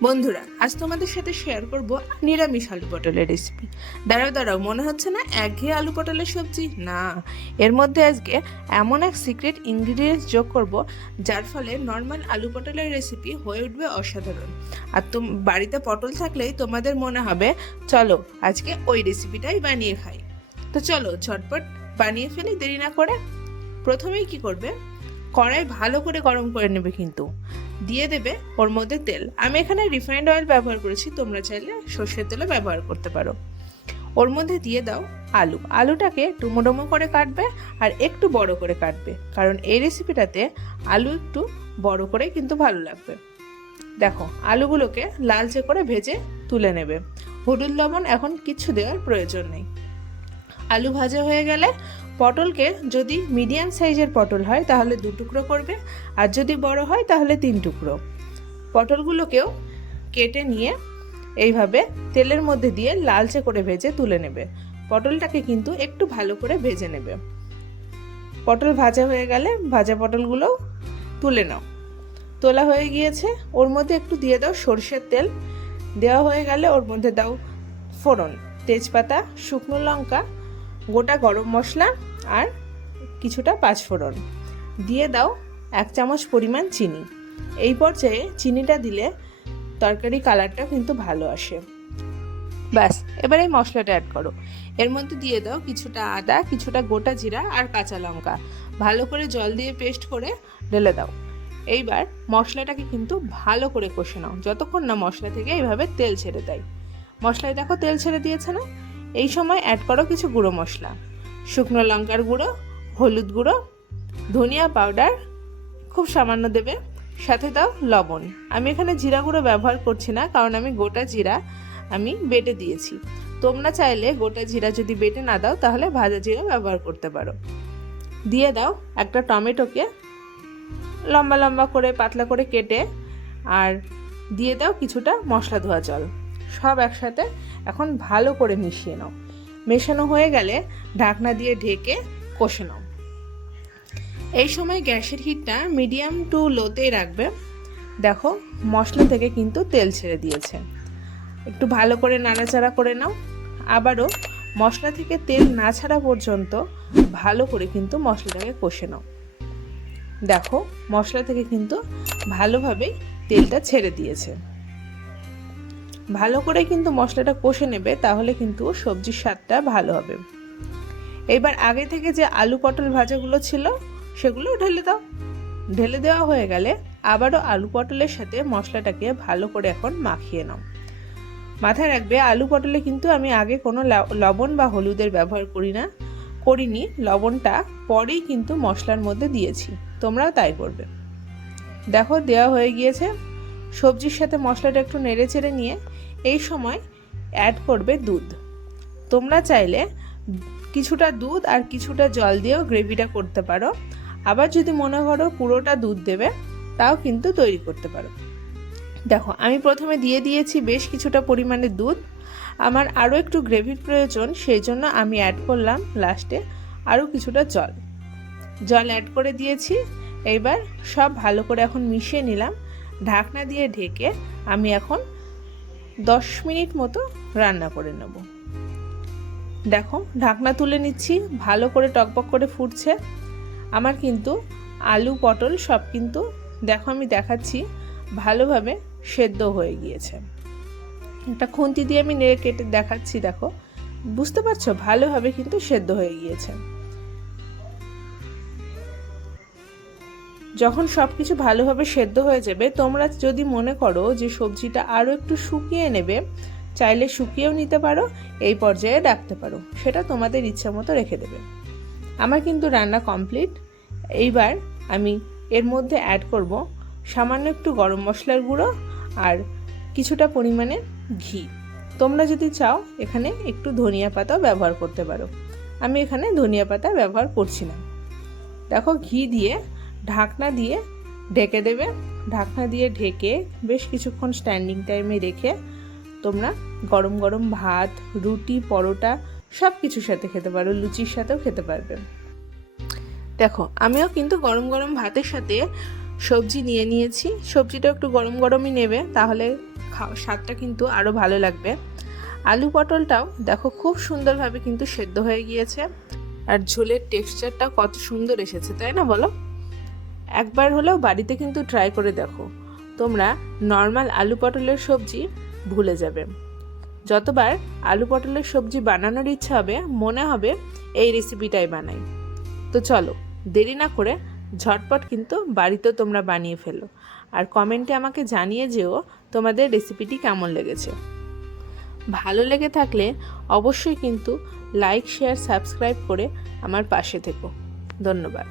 বন্ধুরা, আজ তোমাদের সাথে শেয়ার করব নিরামিষ আলু পটলের রেসিপি। দাঁড়াও মনে হচ্ছে না একঘেয়ে আলু পটলের সবজি? না, এর মধ্যে আজকে এমন এক সিক্রেট ইনগ্রিডিয়েন্টস যোগ করব যার ফলে নর্মাল আলু পটলের রেসিপি হয়ে উঠবে অসাধারণ। আর বাড়িতে পটল থাকলেই তোমাদের মনে হবে চলো আজকে ওই রেসিপিটাই বানিয়ে খাই। তো চলো ঝটপট বানিয়ে ফেলি দেরি না করে। প্রথমেই কি করবে, কড়াই ভালো করে গরম করে নেবে, কিন্তু দিয়ে দেবে ওর মধ্যে তেল। আমি এখানে রিফাইন্ড অয়েল ব্যবহার করেছি, তোমরা চাইলে সর্ষের তেলও ব্যবহার করতে পারো। ওর মধ্যে দিয়ে দাও আলুটাকে ডুমো ডুমো করে কাটবে আর একটু বড় করে কাটবে, কারণ এই রেসিপিটাতে আলু একটু বড় করে কিন্তু ভালো লাগবে। দেখো আলুগুলোকে লালচে করে ভেজে তুলে নেবে। হলুদ লবণ এখন কিছু দেওয়ার প্রয়োজন নেই। আলু ভাজা হয়ে গেলে পটলকে, যদি মিডিয়াম সাইজের পটল হয় তাহলে 2 টুকরো করবে, আর যদি বড় হয় তাহলে 3 টুকরো। পটলগুলোকেও কেটে নিয়ে এইভাবে তেলের মধ্যে দিয়ে লালচে করে ভেজে তুলে নেবে। পটলটাকে কিন্তু একটু ভালো করে ভেজে নেবে। পটল ভাজা হয়ে গেলে ভাজা পটলগুলো তুলে নাও। তোলা হয়ে গিয়েছে, ওর মধ্যে একটু দিয়ে দাও সর্ষের তেল। দেওয়া হয়ে গেলে ওর মধ্যে দাও ফোড়ন, তেজপাতা, শুকনো লঙ্কা, গোটা গরম মশলা আর কিছুটা পাঁচফোড়ন। দিয়ে দাও 1 চামচ পরিমাণ চিনি। এই পর্যায়ে চিনিটা দিলে তরকারি কালারটা কিন্তু ভালো আসে। ব্যাস, এবার এই মশলাটা অ্যাড করো। এর মধ্যে দিয়ে দাও কিছুটা আদা, কিছুটা গোটা জিরা আর কাঁচা লঙ্কা। ভালো করে জল দিয়ে পেস্ট করে ঢেলে দাও। এইবার মশলাটাকে কিন্তু ভালো করে কষে নাও, যতক্ষণ না মশলা থেকে এইভাবে তেল ছেড়ে দেয়। মশলায় দেখো তেল ছেড়ে দিয়েছে না? এই সময় অ্যাড করো কিছু গুঁড়ো মশলা, শুকনো লঙ্কার গুঁড়ো, হলুদ গুঁড়ো, ধনিয়া পাউডার খুব সামান্য দেবে, সাথে দাও লবণ। আমি এখানে জিরা গুঁড়ো ব্যবহার করছি না, কারণ আমি গোটা জিরা আমি বেটে দিয়েছি। তোমরা চাইলে গোটা জিরা যদি বেটে না দাও তাহলে ভাজা জিরা ব্যবহার করতে পারো। দিয়ে দাও একটা টমেটোকে লম্বা লম্বা করে পাতলা করে কেটে, আর দিয়ে দাও কিছুটা মশলা ধোয়া জল। সব একসাথে এখন ভালো করে মিশিয়ে নাও। মেশানো হয়ে গেলে ঢাকনা দিয়ে ঢেকে কষে নাও। এই সময় গ্যাসের হিটটা মিডিয়াম টু লোতেই রাখবে। দেখো মশলা থেকে কিন্তু তেল ছেড়ে দিয়েছে। একটু ভালো করে নাড়াচাড়া করে নাও। আবারও মশলা থেকে তেল না ছাড়া পর্যন্ত ভালো করে কিন্তু মশলাটাকে কষে নাও। দেখো মশলা থেকে কিন্তু ভালোভাবেই তেলটা ছেড়ে দিয়েছে। ভালো করে কিন্তু মশলাটা কষে নেবে, তাহলে কিন্তু সবজির স্বাদটা ভালো হবে। এবার আগে থেকে যে আলু পটল ভাজাগুলো ছিল সেগুলো ঢেলে দাও। ঢেলে দেওয়া হয়ে গেলে আবারও আলু পটলের সাথে মশলাটাকে ভালো করে এখন মাখিয়ে নাও। মাথায় রাখবে আলু পটলে কিন্তু আমি আগে কোনো লবণ বা হলুদের ব্যবহার করিনি। লবণটা পরেই কিন্তু মশলার মধ্যে দিয়েছি, তোমরাও তাই করবে। দেখো দেওয়া হয়ে গিয়েছে। সবজির সাথে মশলাটা একটু নেড়ে চেড়ে নিয়ে এই সময় অ্যাড করবে দুধ। তোমরা চাইলে কিছুটা দুধ আর কিছুটা জল দিয়েও গ্রেভিটা করতে পারো। আবার যদি মনে করো পুরোটা দুধ দেবে, তাও কিন্তু তৈরি করতে পারো। দেখো আমি প্রথমে দিয়ে দিয়েছি বেশ কিছুটা পরিমাণে দুধ। আমার আরও একটু গ্রেভির প্রয়োজন, সেই জন্য আমি অ্যাড করলাম লাস্টে আরও কিছুটা জল অ্যাড করে দিয়েছি। এইবার সব ভালো করে এখন মিশিয়ে নিলাম। ঢাকনা দিয়ে ঢেকে আমি এখন 10 মিনিট মতো রান্না করে নেব। দেখো ঢাকনা তুলে নিচ্ছি, ভালো করে টকবক করে ফুটছে। আমার কিন্তু আলু পটল সব কিন্তু দেখো আমি দেখাচ্ছি ভালোভাবে সেদ্ধ হয়ে গিয়েছে। একটা খুন্তি দিয়ে আমি নেড়ে কেটে দেখাচ্ছি, দেখো বুঝতে পারছো ভালোভাবে কিন্তু সেদ্ধ হয়ে গিয়েছে। যখন সব কিছু ভালোভাবে সেদ্ধ হয়ে যাবে, তোমরা যদি মনে করো যে সবজিটা আরও একটু শুকিয়ে নেবে, চাইলে শুকিয়েও নিতে পারো, এই পর্যায়ে রাখতে পারো, সেটা তোমাদের ইচ্ছা মতো রেখে দেবে। আমার কিন্তু রান্না কমপ্লিট। এইবার আমি এর মধ্যে অ্যাড করব সামান্য একটু গরম মশলার গুঁড়ো আর কিছুটা পরিমাণে ঘি। তোমরা যদি চাও এখানে একটু ধনিয়া পাতাও ব্যবহার করতে পারো, আমি এখানে ধনিয়া পাতা ব্যবহার করছি না। দেখো ঘি দিয়ে ঢাকনা দিয়ে ঢেকে দেবে। ঢাকনা দিয়ে ঢেকে বেশ কিছুক্ষণ স্ট্যান্ডিং টাইমে রেখে তোমরা গরম গরম ভাত, রুটি, পরোটা সব কিছুর সাথে খেতে পারো, লুচির সাথেও খেতে পারবে। দেখো আমিও কিন্তু গরম গরম ভাতের সাথে সবজি নিয়ে নিয়েছি। সবজিটা একটু গরম গরমই নেবে, তাহলে খাও স্বাদটা কিন্তু আরও ভালো লাগবে। আলু পটলটাও দেখো খুব সুন্দরভাবে কিন্তু সেদ্ধ হয়ে গিয়েছে, আর ঝোলের টেক্সচারটা কত সুন্দর এসেছে, তাই না বলো? একবার হলেও বাড়িতে কিন্তু ট্রাই করে দেখো, তোমরা নর্মাল আলু পটলের সবজি ভুলে যাবে। যতবার আলু পটলের সবজি বানানোর ইচ্ছা হবে মনে হবে এই রেসিপিটাই বানাই। তো চলো দেরি না করে ঝটপট কিন্তু বাড়িতেও তোমরা বানিয়ে ফেলো, আর কমেন্টে আমাকে জানিয়ে যেও তোমাদের রেসিপিটি কেমন লেগেছে। ভালো লেগে থাকলে অবশ্যই কিন্তু লাইক, শেয়ার, সাবস্ক্রাইব করে আমার পাশে থেকো। ধন্যবাদ।